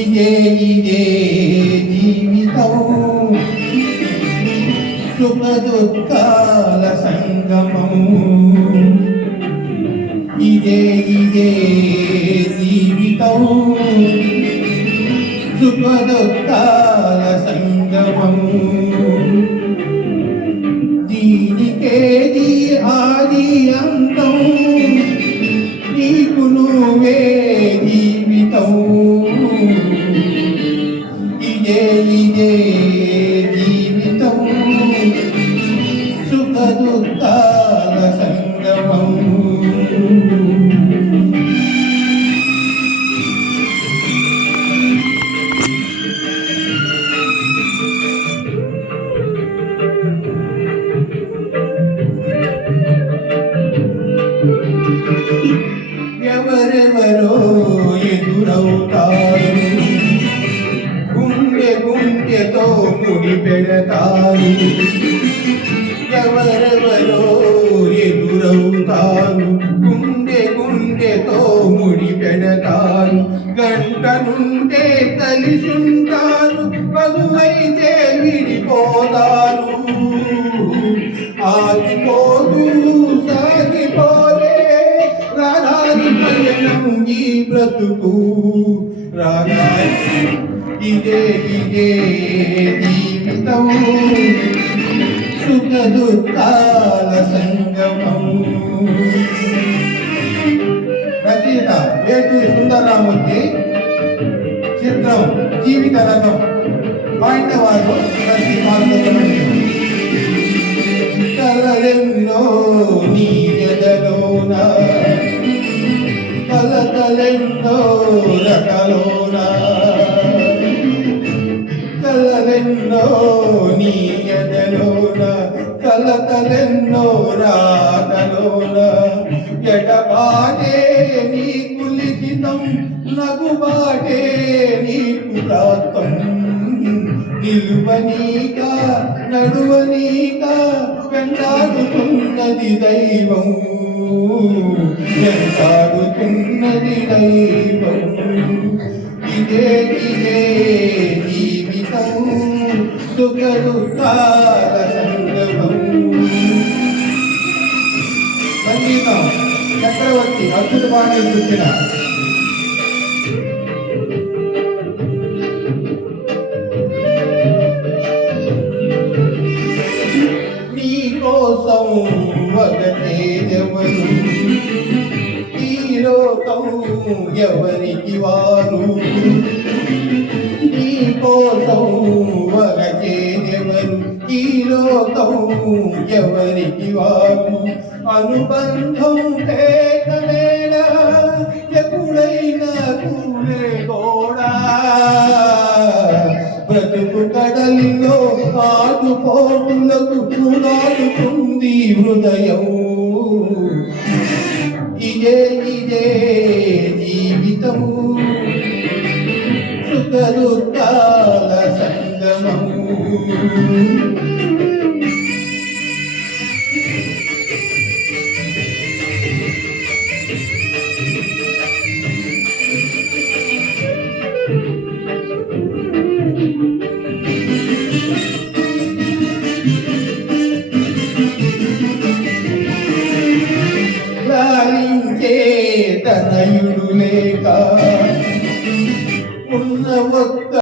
ఇదే ఇదే జీవితం సుఖ దుఃఖాల సంగమం. ఇదే ఇదే జీవితం సుఖ దుఃఖాల సంగమం దీనికేది ఆది అంగ ఇదే జీవితం సుఖ దుఃఖాల సంగమం ఎవరెవరో ఎదురవుతారు ముడి పెడతారు ఎవరెవరో ఎదురవుతారు గుండె గుండెతో ముడి పెడతారు గంట నుండే కలిసుంటారు. పదువైతే విడిపోతారు. ఆగిపోదు సాగిపోలే. రాధాని పయనం ఈ బ్రతుకు. రాధాని ఇదే ఇదే జీవితం. సుఖ దుఃఖాల సంగమం. రచయిత వేటూరి సుందరరామూర్తి చిత్రం జీవిత రథం. పాడిన వారు ప్రతి మాతృ కలలెన్నో నీ ఎదలోన? కలకలెన్నో రకలోన నీ ఎదలోన కలకలెన్నో రాతలోన. ఎడబాటే నీకు లిఖితం నగుబాటే నీకు ప్రాప్తం. నిలువనీక నడువనీక వెంటాడుతున్నది దైవం. వెంటాడుతున్నది దైవం. ఇదే దుఃఖాల సంగమం సంగీతం చక్రవర్తి అద్భుత పాటలు చూసిన. కోసం వగచేదెవరు ఈ లోకం ఎవరికి వారు? ఎవరికి వారు అనుబంధం లేకనేల ఎప్పుడైనా కూలే కూడా బ్రతుకు కడలిలో ఆదుకోటులకు చూడాడుతుంది హృదయం ఇదే ఇదే జీవితము సుఖ దుఃఖాల సంగమము తనయుడు లేక ఉన్న ఒక్క